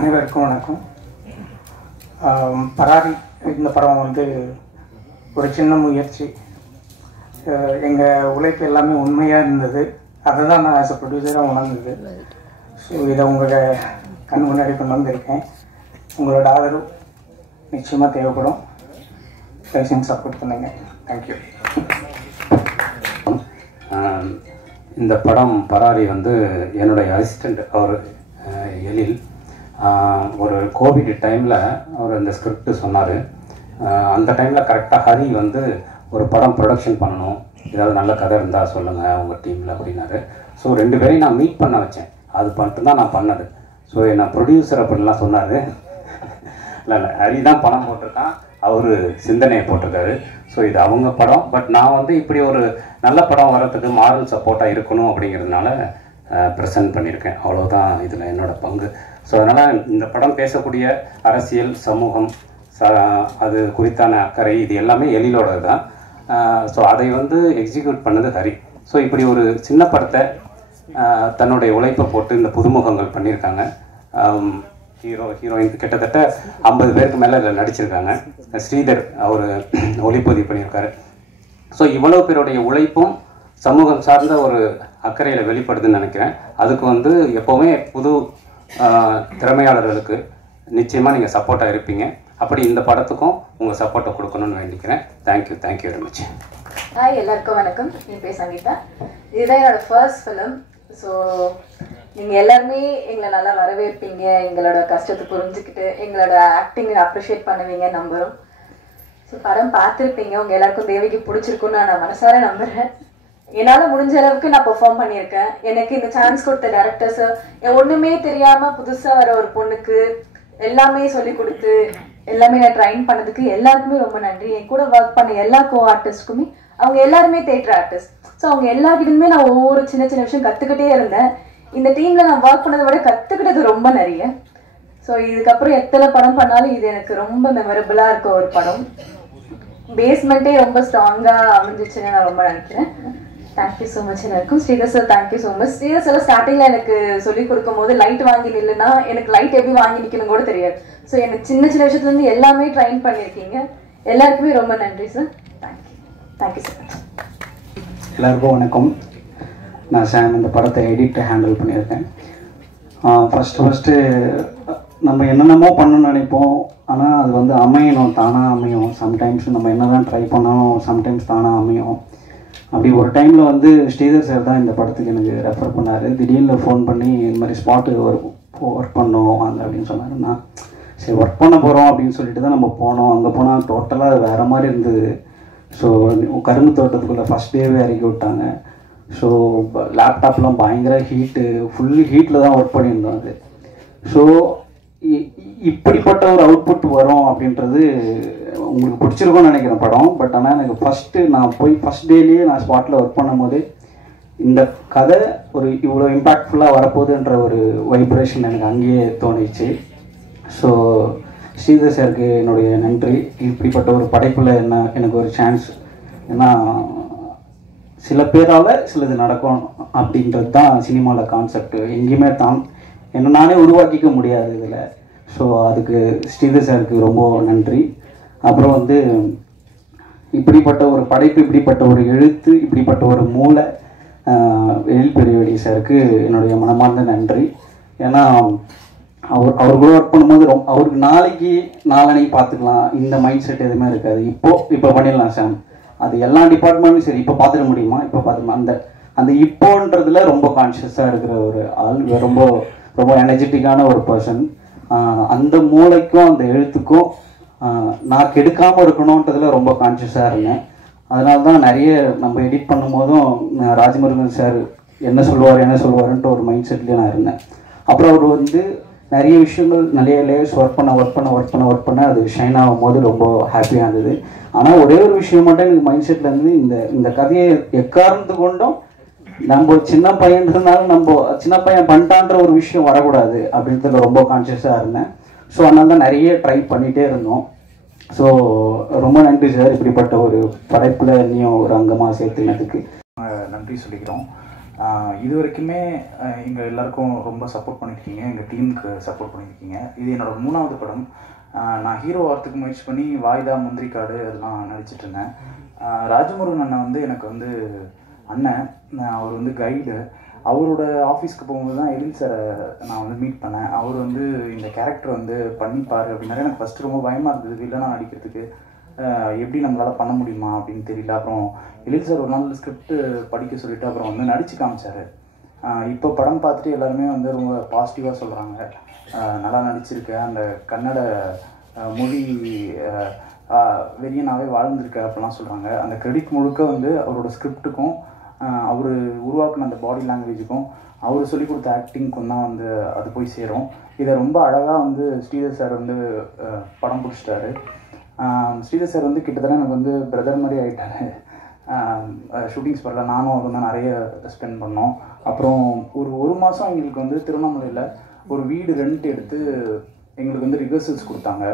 அனைவருக்கும் வணக்கம். பராரி இந்த படம் வந்து ஒரு சின்ன முயற்சி. எங்கள் உழைப்பு எல்லாமே உண்மையாக இருந்தது. அதை தான் நான் ஆஸ் அ ப்ரொடியூசராக உணர்ந்தது. ஸோ இதை உங்களோட கண் முன்னாடி கொண்டு வந்திருக்கேன். உங்களோட ஆதரவு நிச்சயமாக தேவைப்படும். தயவுசெய்து சப்போர்ட் பண்ணுங்க. தேங்க்யூ. இந்த படம் பராரி வந்து என்னுடைய அசிஸ்டண்ட் அவர் எழில் ஒரு கோவிட் டைமில் அவர் இந்த ஸ்கிரிப்ட் சொன்னார். அந்த டைமில் கரெக்டாக ஹரி வந்து ஒரு படம் ப்ரொடக்ஷன் பண்ணணும், ஏதாவது நல்ல கதை இருந்தால் சொல்லுங்கள் உங்கள் டீமில் அப்படின்னாரு. ஸோ 2 பேரையும் நான் மீட் பண்ண வச்சேன். அது மட்டும்தான் நான் பண்ணது. ஸோ என்னை ப்ரொடியூசர் அப்படின்லாம் சொன்னார். இல்லை ஹரி தான் பணம் போட்டிருக்கான், அவர் சிந்தனையை போட்டிருக்காரு. ஸோ இது அவங்க படம். பட் நான் வந்து இப்படி ஒரு நல்ல படம் வர்றதுக்கு மாரல் சப்போர்ட்டாக இருக்கணும் அப்படிங்கிறதுனால ப்ரெசென்ட் பண்ணியிருக்கேன். அவ்வளோதான் இதில் என்னோடய பங்கு. ஸோ அதனால் இந்த படம் பேசக்கூடிய அரசியல், சமூகம், அது குறித்தான அக்கறை இது எல்லாமே எழிலோடது தான். ஸோ அதை வந்து எக்ஸிக்யூட் பண்ணது ஹரி. ஸோ இப்படி ஒரு சின்ன படத்தை தன்னுடைய உழைப்பை போட்டு இந்த புதுமுகங்கள் பண்ணியிருக்காங்க. ஹீரோயின் கிட்டத்தட்ட 50 பேருக்கு மேலே இதில் நடிச்சிருக்காங்க. ஸ்ரீதர் அவர் ஒளிப்பதிவு பண்ணியிருக்காரு. ஸோ இவ்வளோ பேருடைய உழைப்பும் சமூகம் சார்ந்த ஒரு அக்கறையில் வெளிப்படுதுன்னு நினைக்கிறேன். அதுக்கு வந்து எப்போவுமே புது திறமையாளர்களுக்கு நிச்சயமாக நீங்கள் சப்போர்ட்டாக இருப்பீங்க. அப்படி இந்த படத்துக்கும் உங்கள் சப்போர்ட்டை கொடுக்கணும்னு வேண்டிக்கிறேன். Thank you very much. ஹாய், எல்லாருக்கும் வணக்கம். என் பேர் சங்கீதா. இதுதான் என்னோடய ஃபர்ஸ்ட் ஃபிலிம். ஸோ நீங்கள் எல்லாருமே எங்களை நல்லா வரவேற்பீங்க, எங்களோட கஷ்டத்தை புரிஞ்சுக்கிட்டு எங்களோட ஆக்டிங்கை அப்ரிஷியேட் பண்ணுவீங்க நம்புகிறோம். ஸோ படம் பார்த்துருப்பீங்க, உங்கள் எல்லாருக்கும் தேவிக்கு பிடிச்சிருக்குன்னு நான் மனசார நம்புகிறேன். என்னால் முடிஞ்ச அளவுக்கு நான் பெர்ஃபார்ம் பண்ணியிருக்கேன். எனக்கு இந்த சான்ஸ் கொடுத்த டேரக்டர்ஸு, ஒன்றுமே தெரியாமல் புதுசாக வர ஒரு பொண்ணுக்கு எல்லாமே சொல்லி கொடுத்து எல்லாமே நான் ட்ரைன் பண்ணதுக்கு எல்லாருக்குமே ரொம்ப நன்றி. என் கூட ஒர்க் பண்ண எல்லா கோ ஆர்டிஸ்ட்டுக்குமே, அவங்க எல்லாருமே தேட்டர் ஆர்டிஸ்ட். ஸோ அவங்க எல்லாருக்கிட்டுமே நான் ஒவ்வொரு சின்ன சின்ன விஷயம் கற்றுக்கிட்டே இருந்தேன். இந்த டீமில் நான் ஒர்க் பண்ணதை விட கற்றுக்கிட்டது ரொம்ப நிறைய. ஸோ இதுக்கப்புறம் எத்தனை படம் பண்ணாலும் இது எனக்கு ரொம்ப மெமரபிளாக இருக்க ஒரு படம். பேஸ்மெண்ட்டே ரொம்ப ஸ்ட்ராங்காக அமைஞ்சிச்சுன்னு நான் ரொம்ப நினைக்கிறேன். Thank you so much. எனக்கும் Sridhar sir thank you so much. Sridhar sir ஸ்டார்டிங்கில் எனக்கு சொல்லிக் கொடுக்கும் போது லைட் வாங்கி நில்லுன்னா எனக்கு லைட் எப்படி வாங்கி நிற்கணும் கூட தெரியாது. ஸோ எனக்கு சின்ன சின்ன விஷயத்துலேருந்து எல்லாமே ட்ரைன் பண்ணியிருக்கீங்க. எல்லாருக்குமே ரொம்ப நன்றி சார். Thank you so much. எல்லாருக்கும் வணக்கம். நான் சாம் இந்த படத்தை எடிட்டை ஹேண்டில் பண்ணியிருக்கேன். ஃபஸ்ட்டு நம்ம என்னென்னமோ பண்ணணும்னு நினைப்போம், ஆனால் அது வந்து அமையணும், தானாக அமையும். சம்டைம்ஸ் நம்ம என்ன தான் ட்ரை பண்ணாலும் சம்டைம்ஸ் தானாக அமையும். அப்படி ஒரு டைமில் வந்து ஸ்ரீதர் சார் தான் இந்த படத்துக்கு எனக்கு ரெஃபர் பண்ணார். திடீர்னு ஃபோன் பண்ணி இந்த மாதிரி ஸ்பாட்டு ஒர்க் பண்ணோம் வாங்க அப்படின்னு சொன்னாருன்னா, சரி ஒர்க் பண்ண போகிறோம் அப்படின்னு சொல்லிட்டு தான் நம்ம போனோம். அங்கே போனால் டோட்டலாக வேறு மாதிரி இருந்தது. ஸோ கரும்பு தோட்டத்துக்குள்ளே ஃபஸ்ட் டேவே இறக்கி விட்டாங்க. ஸோ லேப்டாப்லாம் பயங்கர ஹீட்டு, ஃபுல் ஹீட்டில் தான் ஒர்க் பண்ணியிருந்தோம் அது. ஸோ இப்படிப்பட்ட ஒரு அவுட்புட் வரும் அப்படின்றது உங்களுக்கு பிடிச்சிருக்கும்னு நினைக்கிறேன் படம். பட் ஆனால் எனக்கு நான் போய் ஃபஸ்ட் டேலேயே நான் ஸ்பாட்டில் ஒர்க் பண்ணும்போது இந்த கதை ஒரு இவ்வளோ இம்பேக்ட்ஃபுல்லாக வரப்போகுதுன்ற ஒரு வைப்ரேஷன் எனக்கு அங்கேயே தோணிச்சு. ஸோ ஸ்ரீதர் சாருக்கு என்னுடைய நன்றி. இப்படிப்பட்ட ஒரு படைப்பில் எனக்கு ஒரு சான்ஸ். ஏன்னா சில பேரால் சிலது நடக்கும் அப்படின்றது தான் சினிமாவில் கான்செப்ட். எங்கேயுமே என்ன நானே உருவாக்கிக்க முடியாது இதில். ஸோ அதுக்கு ஸ்ரீதர் சாருக்கு ரொம்ப நன்றி. அப்புறம் வந்து இப்படிப்பட்ட ஒரு படைப்பு, இப்படிப்பட்ட ஒரு எழுத்து, இப்படிப்பட்ட ஒரு மூளை எழில் பெரியவழி சாருக்கு என்னுடைய மனமார்ந்த நன்றி. ஏன்னா அவர் கூட ஒர்க் பண்ணும்போது அவருக்கு நாளைக்கு பார்த்துக்கலாம் இந்த மைண்ட் செட் எதுவுமே இருக்காது. இப்போ பண்ணிடலாம் சாம், அது எல்லா டிபார்ட்மெண்ட்டும் சரி இப்போ பார்த்துக்க முடியுமா, இப்போ பார்த்துக்கலாம், அந்த இப்போன்றதுல ரொம்ப கான்ஷியஸாக இருக்கிற ஒரு ஆள், ரொம்ப ரொம்ப எனர்ஜெட்டிக்கான ஒரு பர்சன். அந்த மூளைக்கும் அந்த எழுத்துக்கும் நான் கெடுக்காமல் இருக்கணுன்றதுல ரொம்ப கான்ஷியஸாக இருந்தேன். அதனால தான் நிறைய நம்ம எடிட் பண்ணும்போதும் ராஜமுருகன் சார் என்ன சொல்லுவாருன்ட்டு ஒரு மைண்ட் செட்லேயே நான் இருந்தேன். அப்புறம் அவர் வந்து நிறைய விஷயங்கள் நிறைய லேயர்ஸ் ஒர்க் பண்ண அது ஷைன் ஆகும் போது ரொம்ப ஹாப்பியாக இருந்தது. ஆனால் ஒரே ஒரு விஷயம் மட்டும் எனக்கு மைண்ட் செட்டில் இருந்து, இந்த கதையை எக்காரணத்து கொண்டும் நம்ம சின்ன பையன்றதுனால நம்ம சின்ன பையன் பண்ணிட்டான்ற ஒரு விஷயம் வரக்கூடாது அப்படின்றதுல ரொம்ப கான்ஷியஸாக இருந்தேன். ஸோ அதனால தான் நிறைய ட்ரை பண்ணிகிட்டே இருந்தோம். ஸோ ரொம்ப நன்றி சார், இப்படிப்பட்ட ஒரு படைப்பில் நீயும் ஒரு அங்கமாக சேர்த்துனதுக்கு நன்றி சொல்லிக்கிறோம். இது வரைக்குமே எங்கள் எல்லாருக்கும் ரொம்ப சப்போர்ட் பண்ணியிருக்கீங்க, எங்கள் டீமுக்கு சப்போர்ட் பண்ணியிருக்கீங்க. இது என்னோடய 3வது படம். நான் ஹீரோ ஆகிறதுக்கு முயற்சி பண்ணி வாய்தா, முந்திரிக்காடு அதெல்லாம் நடிச்சிட்டு இருந்தேன். ராஜமுருகன் அண்ணன் வந்து எனக்கு வந்து அண்ணன், அவர் வந்து கைடு. அவரோட ஆஃபீஸ்க்கு போகும்போது தான் எழில் சாரை நான் வந்து மீட் பண்ணேன். அவர் வந்து இந்த கேரக்டர் வந்து பண்ணிப்பார் அப்படின்னாரு. எனக்கு ஃபஸ்ட்டு ரொம்ப பயமாக இருந்தது வில்லனாக நடிக்கிறதுக்கு, எப்படி நம்மளால் பண்ண முடியுமா அப்படின்னு தெரியல. அப்புறம் எழில் சார் ஒரு நாள் ஸ்கிரிப்ட் படிக்க சொல்லிவிட்டு அப்புறம் வந்து நடித்து காமிச்சார். இப்போ படம் பார்த்துட்டு எல்லாருமே வந்து ரொம்ப பாசிட்டிவாக சொல்கிறாங்க, நல்லா நடிச்சிருக்க, அந்த கன்னட மொழி வெறியனாகவே வாழ்ந்திருக்க அப்படிலாம் சொல்கிறாங்க. அந்த கிரெடிட் முழுக்க வந்து அவரோட ஸ்கிரிப்டுக்கும் அவர் உருவாக்குன அந்த பாடி லாங்குவேஜுக்கும் அவர் சொல்லிக் கொடுத்த ஆக்டிங்க்கும் தான் வந்து அது போய் சேரும். இதை ரொம்ப அழகாக வந்து ஸ்ரீதர் சார் வந்து படம் பிடிச்சிட்டாரு. ஸ்ரீதர் சார் வந்து கிட்டத்தட்ட எனக்கு வந்து பிரதர் மாதிரி ஆகிட்டாரு. ஷூட்டிங் ஸ்பாட்டில் நானும் அவர் தான் நிறைய ஸ்பெண்ட் பண்ணோம். அப்புறம் ஒரு மாதம் எங்களுக்கு வந்து திருவண்ணாமலையில் ஒரு வீடு ரெண்ட் எடுத்து எங்களுக்கு வந்து ரிஹர்சல்ஸ் கொடுத்தாங்க.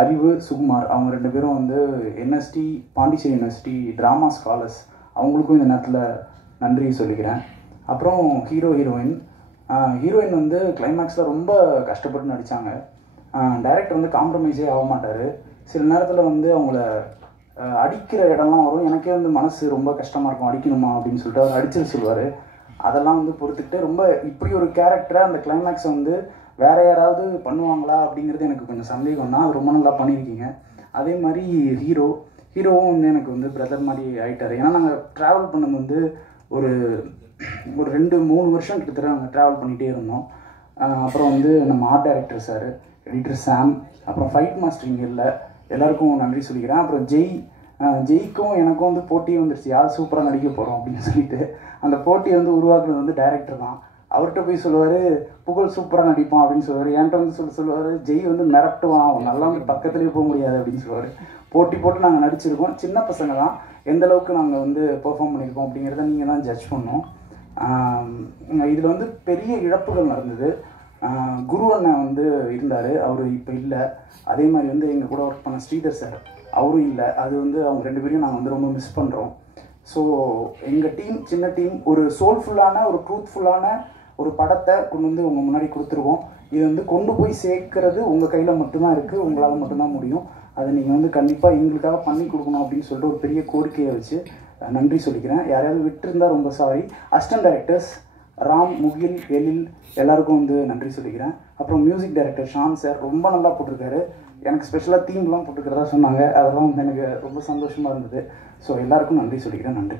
அறிவு, சுகுமார் அவங்க 2 பேரும் வந்து NST, Pondicherry university drama scholars, அவங்களுக்கும் இந்த நேரத்தில் நன்றி சொல்லிக்கிறேன். அப்புறம் ஹீரோயின் வந்து கிளைமேக்ஸில் ரொம்ப கஷ்டப்பட்டு நடித்தாங்க. டைரக்டர் வந்து காம்ப்ரமைஸே ஆக மாட்டார். சில நேரத்தில் வந்து அவங்கள அடிக்கிற இடம்லாம் வரும். எனக்கே வந்து மனசு ரொம்ப கஷ்டமாக இருக்கும், அடிக்கணுமா அப்படின்னு சொல்லிட்டு அவர் அடிச்சுட்டு சொல்லுவார். அதெல்லாம் வந்து பொறுத்துக்கிட்டு ரொம்ப இப்படி ஒரு கேரக்டரை அந்த கிளைமேக்ஸை வந்து வேறு யாராவது பண்ணுவாங்களா அப்படிங்கிறது எனக்கு கொஞ்சம் சந்தேகம் தான். அது ரொம்ப நல்லா பண்ணியிருக்கீங்க. அதே மாதிரி ஹீரோவும் வந்து எனக்கு வந்து பிரதர் மாதிரி ஆகிட்டார். ஏன்னா நாங்கள் ட்ராவல் பண்ணது வந்து ஒரு 2-3 வருஷம் கிட்டத்தட்ட நாங்கள் ட்ராவல் பண்ணிகிட்டே இருந்தோம். அப்புறம் வந்து நம்ம ஆர்ட் டைரக்டர் சார், எடிட்டர் சாம், அப்புறம் ஃபைட் மாஸ்டரிங் இல்லை, எல்லாருக்கும் நன்றி சொல்லிக்கிறேன். அப்புறம் ஜெய்க்கும் எனக்கும் வந்து போட்டி வந்துருச்சு, யார் சூப்பராக நடிக்க போகிறோம் அப்படின்னு சொல்லிட்டு. அந்த போட்டியை வந்து உருவாக்குறது வந்து டைரக்டர் தான். அவர்கிட்ட போய் சொல்லுவார், புகழ் சூப்பராக நடிப்பான் அப்படின்னு சொல்லுவார். என்கிட்ட வந்து சொல்லுவார், ஜெய் வந்து மிரட்டுவான், அவன் நல்லா வந்து பக்கத்துலேயே போக முடியாது அப்படின்னு சொல்லுவார். போட்டு நாங்கள் நடிச்சிருக்கோம். சின்ன பசங்க தான், எந்த அளவுக்கு நாங்கள் வந்து பெர்ஃபார்ம் பண்ணியிருக்கோம் அப்படிங்கிறத நீங்கள் தான் ஜட்ஜ் பண்ணோம். இதில் வந்து பெரிய இழப்புகள் நடந்தது. குரு அண்ணன் வந்து இருந்தார், அவர் இப்போ இல்லை. அதே மாதிரி வந்து எங்கள் கூட ஒர்க் பண்ண ஸ்ரீதர் சார், அவரும் இல்லை. அது வந்து அவங்க 2 பேரையும் நாங்கள் வந்து ரொம்ப மிஸ் பண்ணுறோம். ஸோ எங்கள் டீம், சின்ன டீம், ஒரு சோல்ஃபுல்லான, ஒரு ட்ரூத்ஃபுல்லான ஒரு படத்தை கொண்டு வந்து உங்கள் முன்னாடி கொடுத்துருவோம். இது வந்து கொண்டு போய் சேர்க்கறது உங்கள் கையில் மட்டும்தான் இருக்குது, உங்களால் மட்டும்தான் முடியும். அதை நீங்கள் வந்து கண்டிப்பாக எங்களுக்காக பண்ணி கொடுக்கணும் அப்படின்னு சொல்லிட்டு ஒரு பெரிய கோரிக்கையை வச்சு நன்றி சொல்லிக்கிறேன். யாரையாவது விட்டுருந்தால் ரொம்ப சாரி. அசிஸ்டன்ட் டைரக்டர்ஸ் ராம், முகில், எழில் எல்லாருக்கும் வந்து நன்றி சொல்லிக்கிறேன். அப்புறம் மியூசிக் டைரக்டர் ஷான் சார் ரொம்ப நல்லா போட்டிருக்காரு. எனக்கு ஸ்பெஷலாக தீம்லாம் போட்டுக்கிறதா சொன்னாங்க. அதெல்லாம் வந்து எனக்கு ரொம்ப சந்தோஷமாக இருந்தது. ஸோ எல்லாருக்கும் நன்றி சொல்லிக்கிறேன். நன்றி.